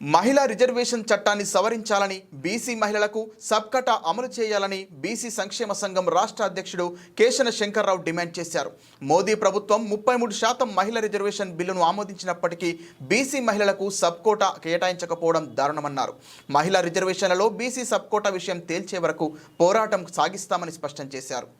మహిళా రిజర్వేషన్ చట్టాన్ని సవరించాలని బీసీ మహిళలకు సబ్కటా అమలు చేయాలని బీసీ సంక్షేమ సంఘం రాష్ట్ర అధ్యక్షుడు కేశన శంకర్రావు డిమాండ్ చేశారు. మోదీ ప్రభుత్వం 33% మహిళా రిజర్వేషన్ బిల్లును ఆమోదించినప్పటికీ బీసీ మహిళలకు సబ్ కోటా కేటాయించకపోవడం దారుణమన్నారు. మహిళా రిజర్వేషన్లలో బీసీ సబ్ కోటా విషయం తేల్చే వరకు పోరాటం సాగిస్తామని స్పష్టం చేశారు.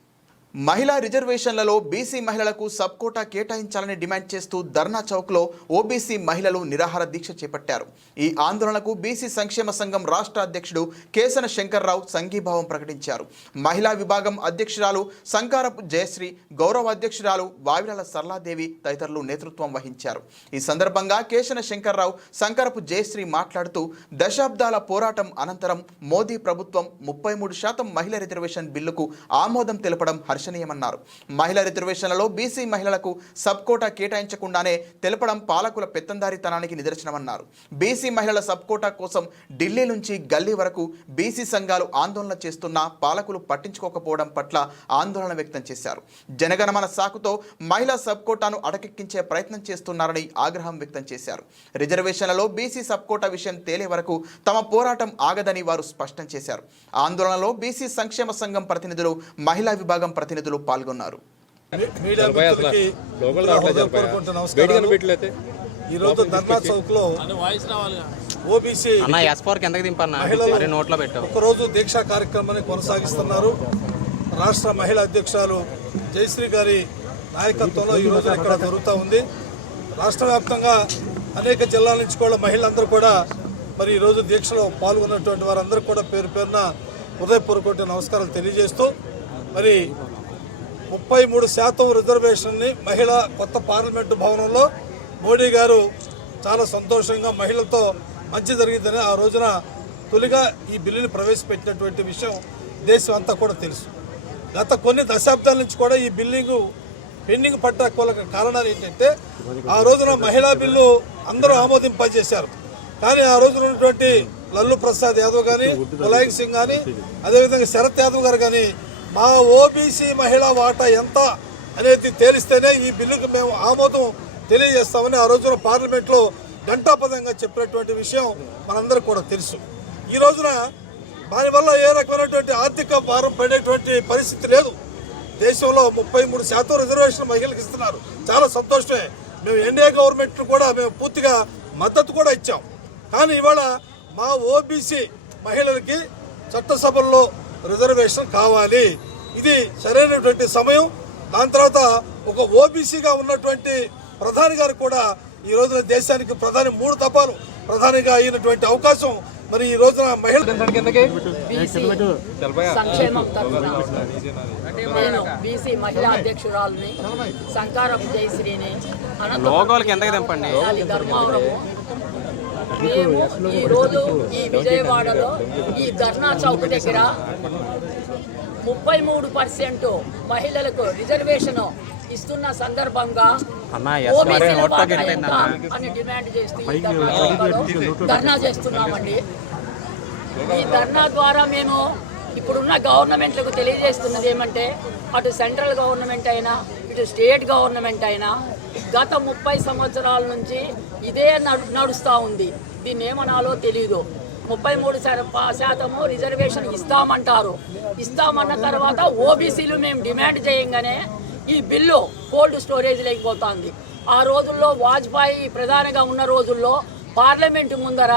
మహిళా రిజర్వేషన్లలో బీసీ మహిళలకు సబ్ కోటా కేటాయించాలని డిమాండ్ చేస్తూ ధర్నా చౌక్లో ఓబీసీ మహిళలు నిరాహార దీక్ష చేపట్టారు. ఈ ఆందోళనకు బీసీ సంక్షేమ సంఘం రాష్ట్ర అధ్యక్షుడు కేశన శంకర్రావు సంఘీభావం ప్రకటించారు. మహిళా విభాగం అధ్యక్షురాలు సంకారపు జయశ్రీ, గౌరవ అధ్యక్షురాలు వావిలాల సరళాదేవి తదితరులు నేతృత్వం వహించారు. ఈ సందర్భంగా కేశన శంకర్రావు, సంకారపు జయశ్రీ మాట్లాడుతూ దశాబ్దాల పోరాటం అనంతరం మోదీ ప్రభుత్వం 33% మహిళా రిజర్వేషన్ బిల్లుకు ఆమోదం తెలపడం హర్షణీయమన్నారు. మహిళా రిజర్వేషన్లలో బీసీ మహిళలకు సబ్ కోటా కేటాయించకుండానే తెలపడం పాలకుల పెత్తందారితనానికి నిదర్శనమన్నారు. బీసీ మహిళల సబ్ కోటా కోసం ఢిల్లీ నుంచి గల్లీ వరకు బీసీ సంఘాలు ఆందోళన చేస్తున్నా పాలకులు పట్టించుకోకపోవడం పట్ల ఆందోళన వ్యక్తం చేశారు. జనగణమన సాకుతో మహిళా సబ్ కోటాను అటకెక్కించే ప్రయత్నం చేస్తున్నారని ఆగ్రహం వ్యక్తం చేశారు. రిజర్వేషన్లలో బీసీ సబ్ కోటా విషయం తేలే వరకు తమ పోరాటం ఆగదని వారు స్పష్టం చేశారు. ఆందోళనలో బీసీ సంక్షేమ సంఘం ప్రతినిధులు, మహిళా విభాగం ప్రతినిధులు పాల్గొన్నారు. ఈరోజు ధర్నా చౌక్ లో ఓబీసీ ఒకరోజు దీక్షా కార్యక్రమాన్ని కొనసాగిస్తున్నారు. రాష్ట్ర మహిళా అధ్యక్షురాలు జయశ్రీ గారి నాయకత్వంలో ఈ రోజు ఇక్కడ జరుగుతూ ఉంది. రాష్ట్ర వ్యాప్తంగా అనేక జిల్లాల నుంచి కూడా మహిళలందరూ కూడా మరి ఈ రోజు దీక్షలో పాల్గొన్నటువంటి వారందరూ కూడా పేరు పేరున హృదయపూర్వక నమస్కారాలు తెలియజేస్తూ, మరి 33% రిజర్వేషన్ని మహిళా కొత్త పార్లమెంటు భవనంలో మోడీ గారు చాలా సంతోషంగా మహిళలతో మంచి జరిగిందని ఆ రోజున తొలిగా ఈ బిల్లుని ప్రవేశపెట్టినటువంటి విషయం దేశం అంతా కూడా తెలుసు. గత కొన్ని దశాబ్దాల నుంచి కూడా ఈ పెండింగ్ పడ్డ కారణాలు ఏంటంటే, ఆ రోజున మహిళా బిల్లు అందరూ ఆమోదింపజేశారు. కానీ ఆ రోజున ఉన్నటువంటి లల్లు ప్రసాద్ యాదవ్ కానీ, ములాయం సింగ్ కానీ, అదేవిధంగా శరత్ యాదవ్ గారు కానీ మా ఓబీసీ మహిళా వాటా ఎంత అనేది తేలిస్తేనే ఈ బిల్లుకు మేము ఆమోదం తెలియజేస్తామని ఆ రోజున పార్లమెంట్లో ఘంటాపథంగా చెప్పినటువంటి విషయం మనందరికీ కూడా తెలుసు. ఈ రోజున దానివల్ల ఏ రకమైనటువంటి ఆర్థిక భారం పడేటువంటి పరిస్థితి లేదు. దేశంలో 33% రిజర్వేషన్ మహిళలకు ఇస్తున్నారు. చాలా సంతోషమే. మేము ఎన్డీఏ గవర్నమెంట్ కూడా మేము పూర్తిగా మద్దతు కూడా ఇచ్చాం. కానీ ఇవాళ మా ఓబీసీ మహిళలకి చట్టసభల్లో రిజర్వేషన్ కావాలి. ఇది సరైనటువంటి సమయం. దాని తర్వాత ఒక ఓబీసీగా ఉన్నటువంటి ప్రధాని గారు కూడా ఈ రోజున దేశానికి ప్రధాని 3 దఫాలు ప్రధానిగా అయినటువంటి అవకాశం మరి ఈ రోజున మహిళ సంక్షేమం తరఫున నేను బీసీ మహిళా అధ్యక్షురాలని సంకారపు జయశ్రీని ధర్మవరము. మేము ఈరోజు ఈ విజయవాడలో ఈ ధర్నా చౌక్ దగ్గర 33% మహిళలకు రిజర్వేషన్ ఇస్తున్న సందర్భంగా అని డిమాండ్ చేస్తూ ఈ ధర్నా చౌకలో ధర్నా చేస్తున్నామండి. ఈ ధర్నా ద్వారా మేము ఇప్పుడున్న గవర్నమెంట్లకు తెలియజేస్తున్నది ఏమంటే, అటు సెంట్రల్ గవర్నమెంట్ అయినా ఇటు స్టేట్ గవర్నమెంట్ అయినా గత 30 సంవత్సరాల నుంచి ఇదే నడుస్తూ ఉంది. దీన్ని ఏమనాలో తెలీదు. 33% రిజర్వేషన్ ఇస్తామంటారు. ఇస్తామన్న తర్వాత ఓబీసీలు మేము డిమాండ్ చేయంగానే ఈ బిల్లు కోల్డ్ స్టోరేజ్ లేకపోతుంది. ఆ రోజుల్లో వాజ్పేయి ప్రధానిగా ఉన్న రోజుల్లో పార్లమెంటు ముందర